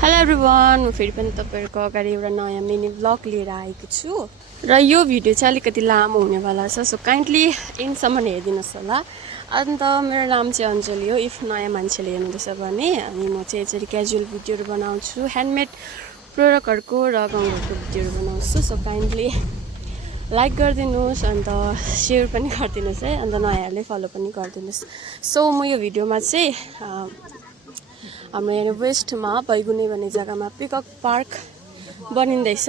Hello everyone, म फेरि पनि तपाईँहरूको अगाडि एउटा नयाँ मिनी ब्लग लिएर आएको छु र यो भिडियो चाहिँ अलिकति लामो हुनेवाला छ, सो काइन्डली एन्डसम्म हेरिदिनुहोस् होला। अन्त मेरो नाम चाहिँ अञ्जली हो। इफ नयाँ मान्छेले हेर्नुहुँदैछ भने अनि म चाहिँ यसरी क्याजुअल भिडियोहरू बनाउँछु, ह्यान्डमेड प्रोडक्टहरूको र गाउँघरको भिडियोहरू बनाउँछु। सो काइन्डली लाइक गरिदिनुहोस्, अन्त सेयर पनि गरिदिनुहोस् है, अन्त नयाँहरूले फलो पनि गरिदिनुहोस्। सो म यो भिडियोमा चाहिँ हाम्रो यहाँ वेस्टमा बैगुने भन्ने जग्गामा पिकक पार्क बनिँदैछ,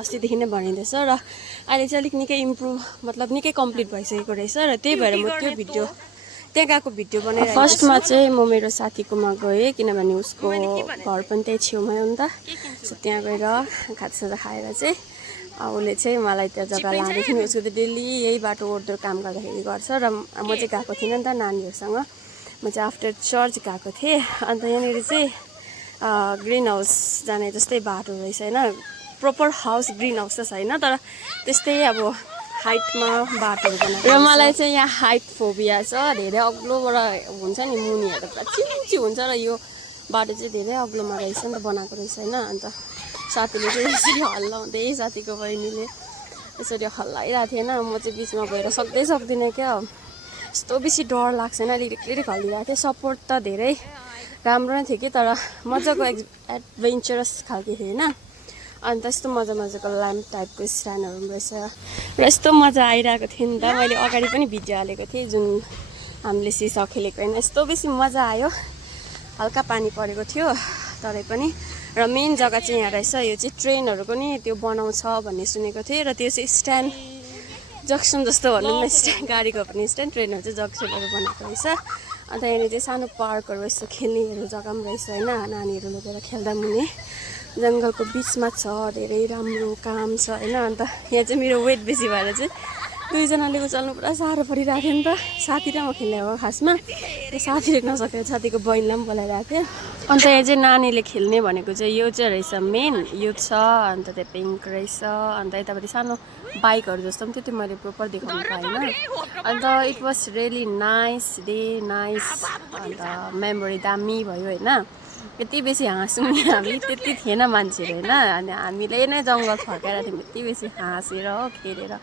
अस्तिदेखि नै बनिँदैछ र अहिले चाहिँ अलिक निकै इम्प्रुभ मतलब निकै कम्प्लिट भइसकेको रहेछ र त्यही भएर म त्यो भिडियो त्यहाँ गएको भिडियो बनाइरहेको छु। फर्स्टमा चाहिँ म मेरो साथीकोमा गएँ, किनभने उसको घर पनि त्यही छेउमै हो नि त। सो त्यहाँ गएर खाजासाजा खाएर चाहिँ उसले चाहिँ मलाई त्यो जग्गा लाँदै थियो। उसको त डेली यही बाटो ओर्दो काम गर्दाखेरि गर्छ र म चाहिँ गएको थिइनँ नि त नानीहरूसँग। म चाहिँ आफ्टर चर्च गएको थिएँ। अन्त यहाँनिर चाहिँ ग्रिन हाउस जाने जस्तै बाटो रहेछ होइन, प्रपर हाउस ग्रिन हाउस त छैन तर त्यस्तै अब हाइटमा बाटोहरू बनाएको र मलाई चाहिँ यहाँ हाइट फोबिया छ, धेरै अग्लोबाट हुन्छ नि मुनिहरू पुरा चिम्ची हुन्छ र यो बाटो चाहिँ धेरै अग्लोमा रहेछ नि त बनाएको रहेछ होइन। अन्त साथीले चाहिँ यसरी हल्लाउँदै, साथीको बहिनीले यसरी हल्लाइरहेको थिएन, म चाहिँ बिचमा गएर सक्दिनँ क्या। यस्तो बेसी डर लाग्छ होइन, अलिक हल्लिरहेको थिएँ। सपोर्ट त धेरै राम्रो नै थियो कि, तर मजाको एडभेन्चरस खालको थियो होइन। अन्त यस्तो मजाको ल्याम्प टाइपको स्ट्यान्डहरू रहेछ र यस्तो मजा आइरहेको थियो नि त। मैले अगाडि पनि भिडियो हालेको थिएँ जुन हामीले सिसा खेलेको होइन, यस्तो बेसी मजा आयो। हल्का पानी परेको थियो तरै पनि। र मेन जग्गा चाहिँ यहाँ रहेछ, यो चाहिँ ट्रेनहरू पनि त्यो बनाउँछ भन्ने सुनेको थिएँ र त्यो चाहिँ स्ट्यान्ड जक्सन जस्तो भनौँ न, स्ट्यान्ड गाडीको पनि स्ट्यान्ड, ट्रेनहरू चाहिँ जक्सनहरू बनाएको रहेछ। अन्त यहाँनिर चाहिँ सानो पार्कहरू यस्तो खेल्नेहरू जग्गा पनि रहेछ होइन, नानीहरू लगेर खेल्दा मुनि जङ्गलको बिचमा छ, धेरै राम्रो काम छ होइन। अन्त यहाँ चाहिँ मेरो वेट बेसी भएर चाहिँ दुईजनाले उचाल्नु पुरा साह्रो परिरहेको थियो नि त। साथी र म खेल्ने हो खासमा, त्यो साथीले नसकेर साथीको बहिनीलाई पनि बोलाइरहेको थिएँ। अन्त यहाँ चाहिँ नानीले खेल्ने भनेको चाहिँ यो चाहिँ रहेछ मेन, यो छ। अन्त त्यो पिङ्क रहेछ, अन्त यतापट्टि सानो बाइकहरू जस्तो पनि थियो, त्यो मैले प्रोपर देखाउनु पाइनँ। अन्त it was really nice day, nice अन्त मेमोरी दामी भयो होइन। यति बेसी हाँस्यौँ नि हामी, त्यति थिएन मान्छेहरू होइन, अनि हामीले नै जङ्गल फर्काएर थियौँ, यति बेसी हाँसेर हो खेलेर,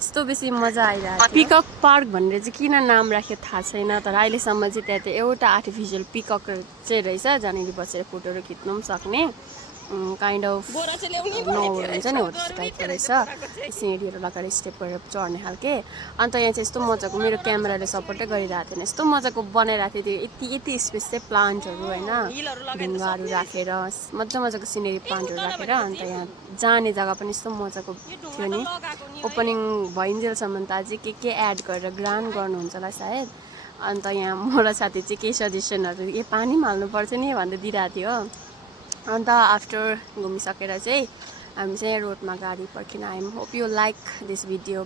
यस्तो बेसी मजा आइरहेको थियो। पिकक पार्क भनेर चाहिँ किन नाम राख्यो थाहा छैन, तर अहिलेसम्म चाहिँ त्यहाँ त्यो एउटा आर्टिफिसियल पिकक चाहिँ रहेछ, जहाँनिर बसेर फोटोहरू खिच्नु पनि सक्ने काइन्ड अफ नौहरू हुन्छ नि, हो त्यस्तो टाइपको रहेछ। सिँढीहरू लगाएर स्टेप गरेर चढ्ने खालके। अन्त यहाँ चाहिँ यस्तो मजाको, मेरो क्यामेराले सपोर्टै गरिरहेको थिएन, यस्तो मजाको बनाइरहेको थियो त्यो। यति स्पेस चाहिँ प्लान्टहरू होइन, ढुङ्गाहरू राखेर मजाको सिनेरी प्लान्टहरू राखेर। अन्त यहाँ जाने जग्गा पनि यस्तो मजाको थियो नि। ओपनिङ भइन्जेलसम्म त अझै के एड गरेर ग्रान्ड गर्नुहुन्छ होला सायद। अन्त यहाँ म र साथी चाहिँ केही सजेसनहरू, पानी पनि हाल्नुपर्छ नि भन्दै दिइरहेको थियो। अन्त आफ्टर घुमिसकेर चाहिँ हामी चाहिँ रोडमा गाडी पर्खिन आयौँ। Hope you like this video.